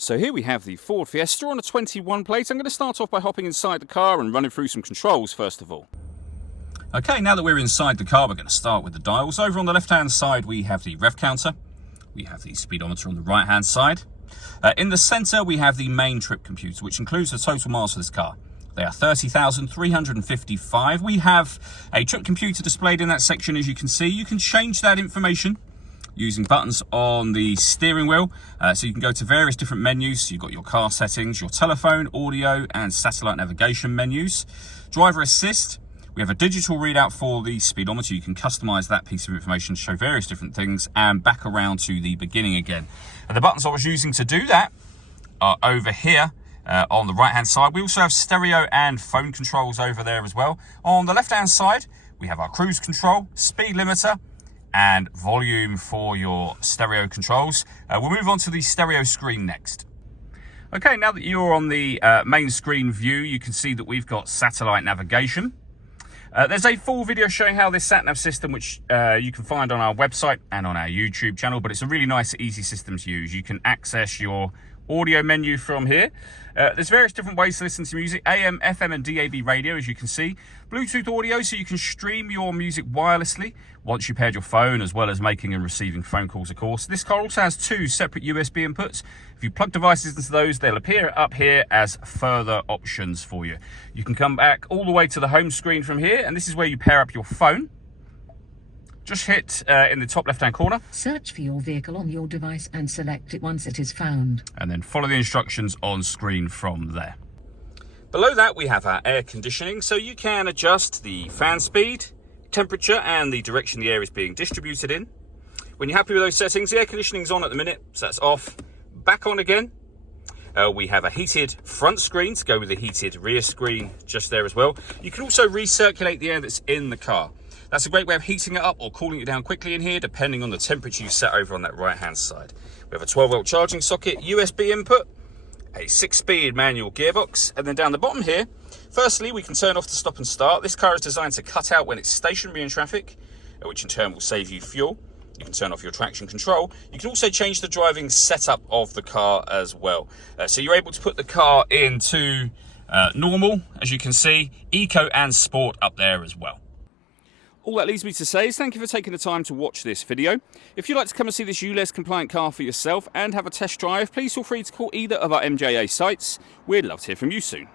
So here we have the Ford Fiesta on a 21 plate. I'm going to start off by hopping inside the car and running through some controls first of all. Okay, now that we're inside the car, we're going to start with the dials. Over on the left-hand side, we have the rev counter. We have the speedometer on the right-hand side. In the centre, we have the main trip computer, which includes the total miles for this car. They are 30,355. We have a trip computer displayed in that section, as you can see. You can change that information using buttons on the steering wheel. So you can go to various different menus. You've got your car settings, your telephone, audio, and satellite navigation menus. Driver assist. We have a digital readout for the speedometer. You can customize that piece of information to show various different things and back around to the beginning again. And the buttons I was using to do that are over here on the right hand side. We also have stereo and phone controls over there as well. On the left hand side, we have our cruise control, speed limiter, and volume for your stereo controls. We'll move on to the stereo screen next. Okay, now that you're on the main screen view, you can see that we've got satellite navigation. There's a full video showing how this sat-nav system, which you can find on our website and on our YouTube channel, but it's a really nice, easy system to use. You can access your audio menu from here. There's various different ways to listen to music: AM, FM, and DAB radio, as you can see. Bluetooth audio, so you can stream your music wirelessly once you've paired your phone, as well as making and receiving phone calls, of course. This car also has two separate USB inputs. If you plug devices into those, they'll appear up here as further options for you. You can come back all the way to the home screen from here, and this is where you pair up your phone. Just hit in the top left-hand corner. Search for your vehicle on your device and select it once it is found. And then follow the instructions on screen from there. Below that, we have our air conditioning, so you can adjust the fan speed, temperature, and the direction the air is being distributed in. When you're happy with those settings, the air conditioning's on at the minute, so that's off. Back on again. We have a heated front screen to go with the heated rear screen just there as well. You can also recirculate the air that's in the car. That's a great way of heating it up or cooling it down quickly in here, depending on the temperature you set over on that right-hand side. We have a 12-volt charging socket, USB input, a 6-speed manual gearbox, and then down the bottom here, firstly, we can turn off the stop and start. This car is designed to cut out when it's stationary in traffic, which in turn will save you fuel. You can turn off your traction control. You can also change the driving setup of the car as well. So you're able to put the car into normal, as you can see, eco and sport up there as well. All that leaves me to say is thank you for taking the time to watch this video. If you'd like to come and see this ULEZ compliant car for yourself and have a test drive, please feel free to call either of our MJA sites. We'd love to hear from you soon.